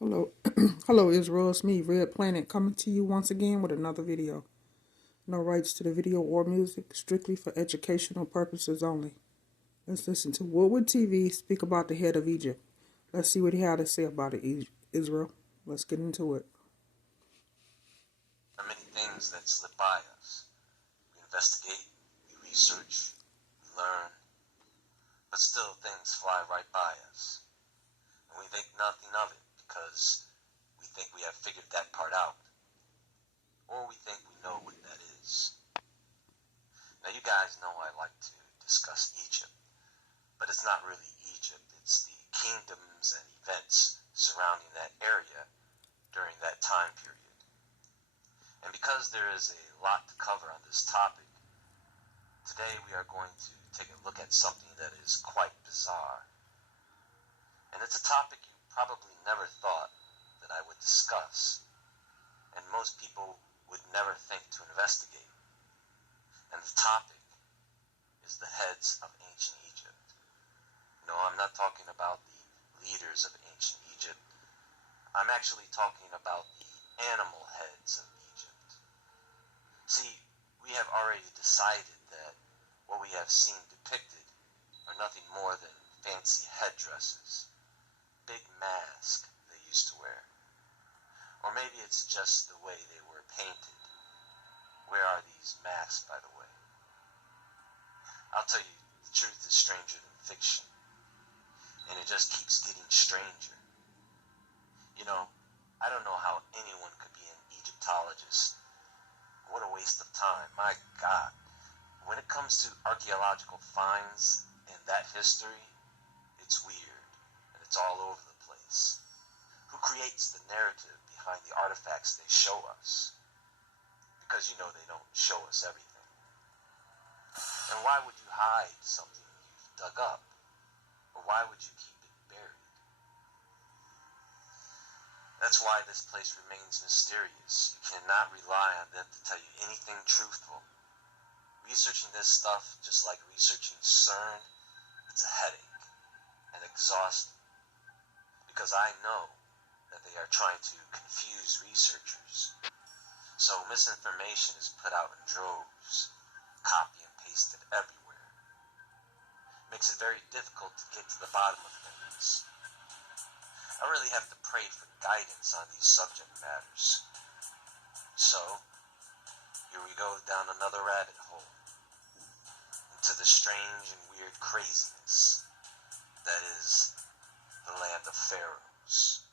Hello, hello Israel, it's me, Red Planet, coming to you once again with another video. No rights to the video or music, strictly for educational purposes only. Let's listen to Woodward TV speak about the head of Egypt. Let's see what he had to say about it, Israel. Let's get into it. There are many things that slip by us. We investigate, we research, we learn, but still things fly right by us. And we think nothing of it because we think we have figured that part out. Or we think we know what that is. Now you guys know I like to discuss Egypt, but it's not really Egypt. It's the kingdoms and events surrounding that area during that time period. And because there is a lot to cover on this topic, today we are going to take a look at something that is quite bizarre. And it's a topic you probably never thought that I would discuss, and most people would never think to investigate. And the topic is the heads of ancient Egypt. No, I'm not talking about the leaders of ancient Egypt. I'm actually talking about the animal heads of Egypt. See, we have already decided that what we have seen depicted are nothing more than fancy headdresses, big masks they used to wear. Or maybe it's just the way they were painted. Where are these masks, by the way? I'll tell you, the truth is stranger than fiction. And it just keeps getting stranger. You know, I don't know how anyone could be an Egyptologist. What a waste of time. My God. When it comes to archaeological finds and that history, it's weird. And it's all over the place. Who creates the narrative behind the artifacts they show us? Because you know they don't show us everything. And why would you hide something you've dug up? Or why would you keep it buried? That's why this place remains mysterious. You cannot rely on them to tell you anything truthful. Researching this stuff, just like researching CERN, it's a headache and exhausting. Because I know that they are trying to confuse researchers. So misinformation is put out in droves, copy and pasted everywhere. Makes it very difficult to get to the bottom of things. I really have to pray for guidance on these subject matters. So, here we go down another rabbit hole, into the strange and weird craziness that is the land of pharaohs.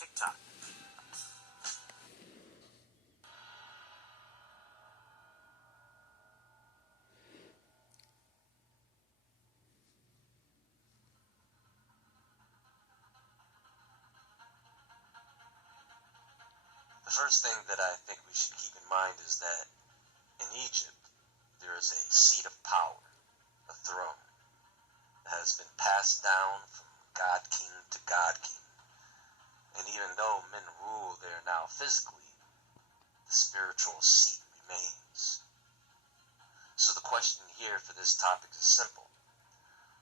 TikTok. The first thing that I think we should keep in mind is that in Egypt, there is a seat of power, a throne, that has been passed down from God King to God King. And even though men rule there now physically, the spiritual seat remains. So the question here for this topic is simple.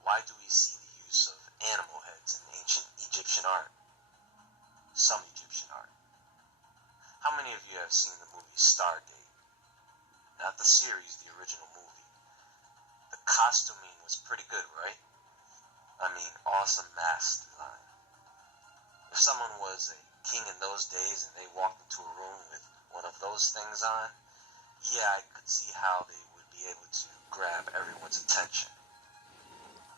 Why do we see the use of animal heads in ancient Egyptian art? Some Egyptian art. How many of you have seen the movie Stargate? Not the series, the original movie. The costuming was pretty good, right? I mean, awesome mask design. If someone was a king in those days and they walked into a room with one of those things on, yeah, I could see how they would be able to grab everyone's attention.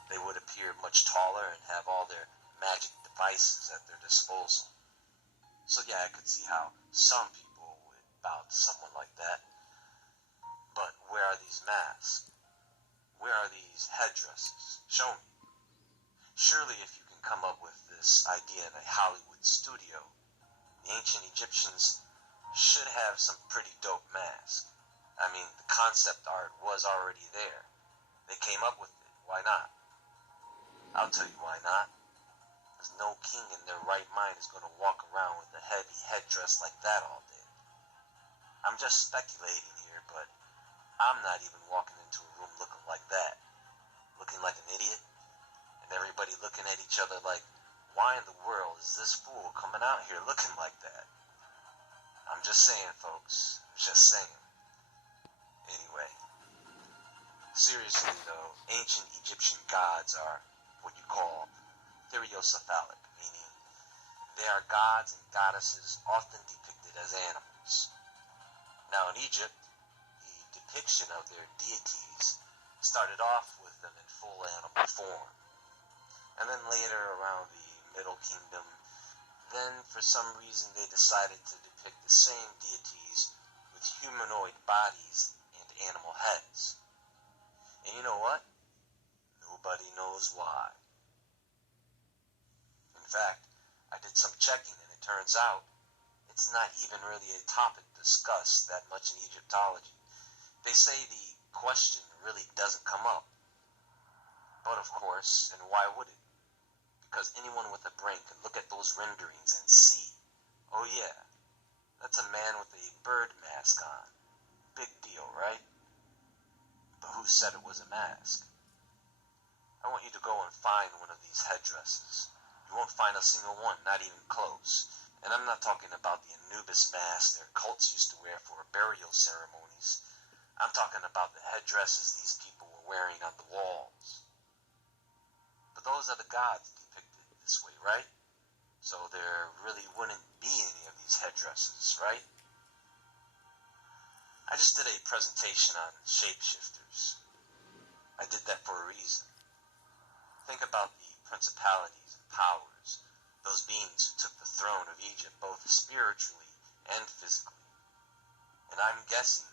They would appear much taller and have all their magic devices at their disposal. So yeah, I could see how some people would bow to someone like that. But where are these masks? Where are these headdresses? Show me. Surely if you can come up with this idea in a Hollywood studio. The ancient Egyptians should have some pretty dope masks. I mean, the concept art was already there. They came up with it. Why not? I'll tell you why not. Because no king in their right mind is going to walk around with a heavy headdress like that all day. I'm just speculating here, but I'm not even walking into a room looking like that. Looking like an idiot. And everybody looking at each other like, why in the world is this fool coming out here looking like that? I'm just saying, folks. Just saying. Anyway. Seriously, though, ancient Egyptian gods are what you call theriocephalic, meaning they are gods and goddesses often depicted as animals. Now, in Egypt, the depiction of their deities started off with them in full animal form. And then later, around the Middle Kingdom, then for some reason they decided to depict the same deities with humanoid bodies and animal heads. And you know what? Nobody knows why. In fact, I did some checking and it turns out it's not even really a topic discussed that much in Egyptology. They say the question really doesn't come up. But of course, and why would it? Because anyone with a brain can look at those renderings and see, oh yeah, that's a man with a bird mask on. Big deal, right? But who said it was a mask? I want you to go and find one of these headdresses. You won't find a single one, not even close. And I'm not talking about the Anubis mask their cults used to wear for burial ceremonies. I'm talking about the headdresses these people were wearing on the walls. But those are the gods depicted this way, right? So there really wouldn't be any of these headdresses, right? I just did a presentation on shapeshifters. I did that for a reason. Think about the principalities and powers, those beings who took the throne of Egypt both spiritually and physically. And I'm guessing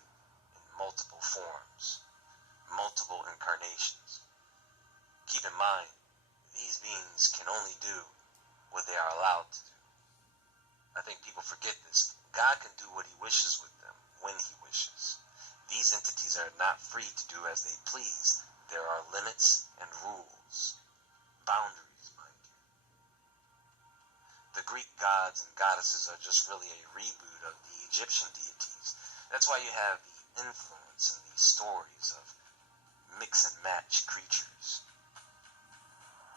in multiple forms, multiple incarnations. Keep in mind, these beings can only do what they are allowed to do. I think people forget this. God can do what he wishes with them when he wishes. These entities are not free to do as they please. There are limits and rules. Boundaries, mind you. The Greek gods and goddesses are just really a reboot of the Egyptian deities. That's why you have the influence in these stories of mix and match creatures.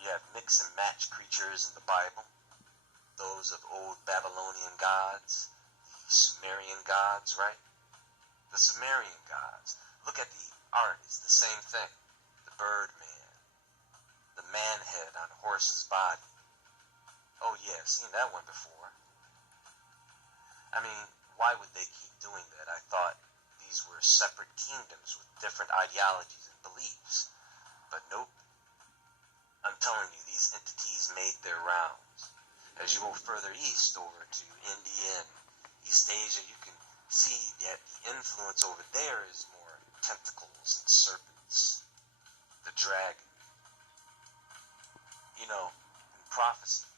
You have mix and match creatures in the Bible. Those of old Babylonian gods, the Sumerian gods, right? The Sumerian gods. Look at the art, it's the same thing. The bird man, the man head on a horse's body. Oh yeah, I've seen that one before. I mean, why would they keep doing that? I thought these were separate kingdoms with different ideologies and beliefs. But nope. I'm telling you, these entities made their rounds. As you go further east over to India and East Asia, you can see that the influence over there is more tentacles and serpents. The dragon. You know, in prophecy,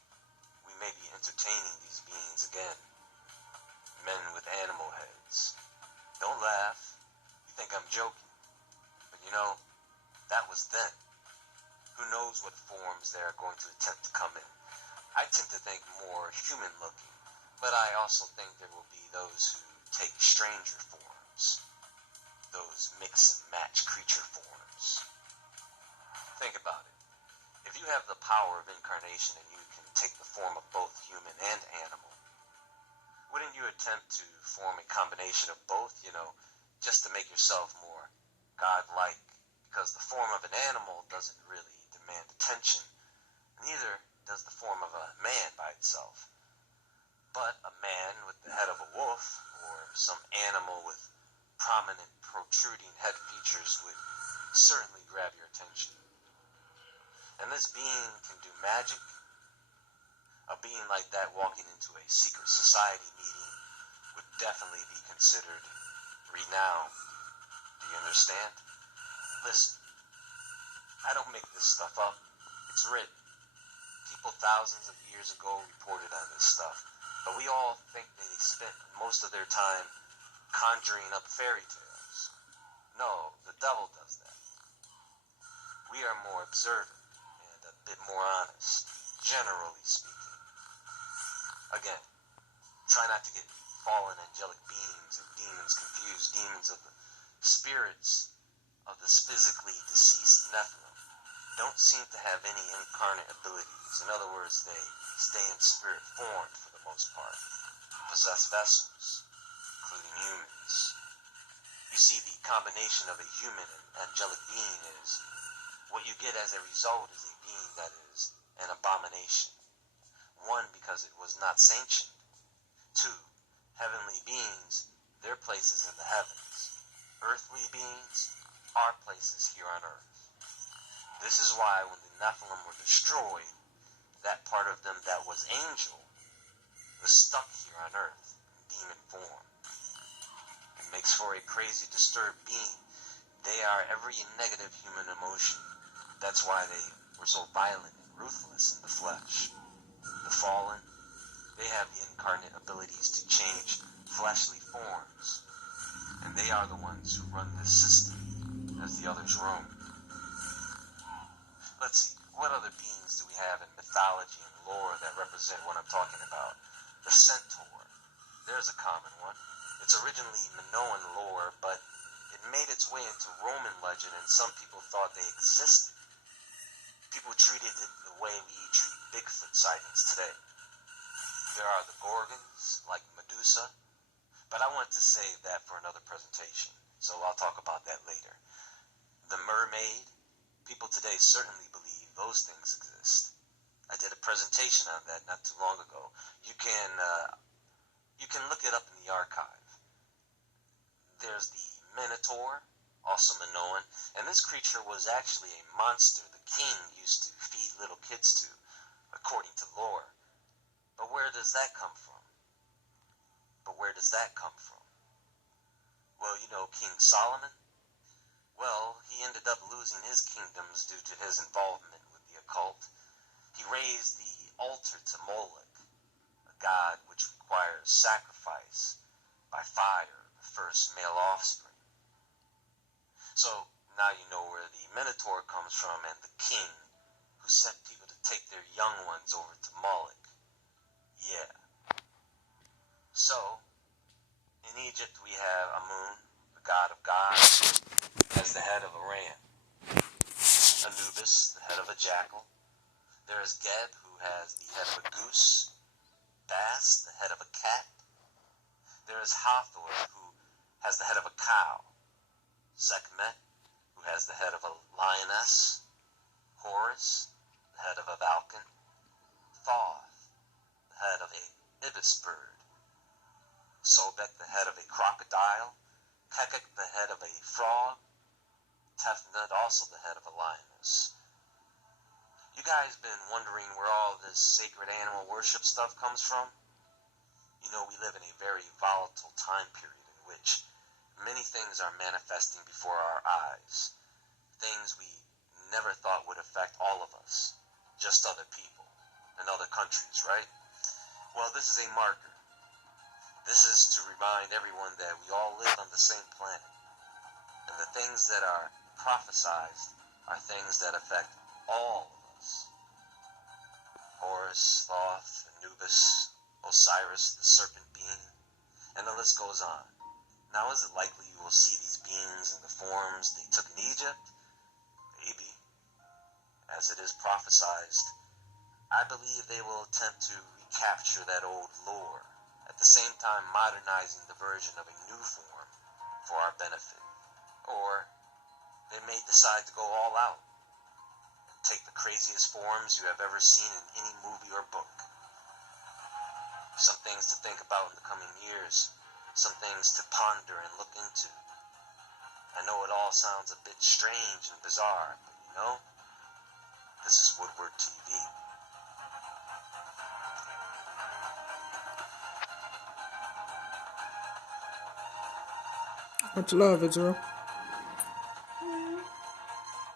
we may be entertaining these beings again. Men with animal heads. Don't laugh. You think I'm joking. But you know, that was then. Who knows what forms they are going to attempt to come in. I tend to think more human looking, but I also think there will be those who take stranger forms. Those mix and match creature forms. Think about it. If you have the power of incarnation and you can take the form of both human and animal, wouldn't you attempt to form a combination of both, just to make yourself more godlike? Because the form of an animal doesn't really demand attention, neither does the form of a man by itself. But a man with the head of a wolf, or some animal with prominent protruding head features would certainly grab your attention. And this being can do magic. A being like that walking into a secret society meeting would definitely be considered renowned. Do you understand? Listen, I don't make this stuff up. It's written. People thousands of years ago reported on this stuff, but we all think they spent most of their time conjuring up fairy tales. No, the devil does that. We are more observant and a bit more honest, generally speaking. Again, try not to get fallen angelic beings and demons confused. Demons of the spirits of the physically deceased Nephilim don't seem to have any incarnate abilities. In other words, they stay in spirit form for the most part, possess vessels, including humans. You see, the combination of a human and angelic being is what you get as a result is a being that is an abomination. One, because it was not sanctioned. Two, heavenly beings, their places in the heavens. Earthly beings, our places here on earth. This is why when the Nephilim were destroyed, that part of them that was angel was stuck here on earth in demon form. It makes for a crazy, disturbed being. They are every negative human emotion. That's why they were so violent and ruthless in the flesh. The fallen, they have the incarnate abilities to change fleshly forms, and they are the ones who run this system as the others roam. Let's see, what other beings do we have in mythology and lore that represent what I'm talking about? The centaur. There's a common one. It's originally Minoan lore, but it made its way into Roman legend, and some people thought they existed. People treated it the way we treat Bigfoot sightings today. There are the Gorgons, like Medusa, but I want to save that for another presentation, so I'll talk about that later. The mermaid, people today certainly believe those things exist. I did a presentation on that not too long ago. You can look it up in the archive. There's the Minotaur, also Minoan, and this creature was actually a monster the king used to feed little kids to, according to lore. But where does that come from? Well, you know King Solomon? Well, he ended up losing his kingdoms due to his involvement with the occult. He raised the altar to Moloch, a god which requires sacrifice by fire of the first male offspring. So now you know where the Minotaur comes from and the king who sent people to take their young ones over to Moloch. Yeah. So, in Egypt we have Amun, the god of gods, as the head of a ram. Anubis, the head of a jackal. There is Geb, who has the head of a goose. Bast, the head of a cat. There is Hathor, who has the head of a cow. Sekhmet, who has the head of a lioness. Horus, the head of a falcon. Thoth, the head of a ibis bird. Sobek, the head of a crocodile. Kekek, the head of a frog. Tefnut, also the head of a lioness. You guys been wondering where all this sacred animal worship stuff comes from? You know, we live in a very volatile time period in which many things are manifesting before our eyes. Things we never thought would affect all of us, just other people and other countries, right? Well, this is a marker. This is to remind everyone that we all live on the same planet. And the things that are prophesied are things that affect all of us. Horus, Thoth, Anubis, Osiris, the serpent being, and the list goes on. Now, is it likely you will see these beings in the forms they took in Egypt? Maybe. As it is prophesied, I believe they will attempt to recapture that old lore, at the same time modernizing the version of a new form for our benefit. Or they may decide to go all out and take the craziest forms you have ever seen in any movie or book. Some things to think about in the coming years, some things to ponder and look into. I know it all sounds a bit strange and bizarre, but you know, this is Woodward TV. Much love, Israel.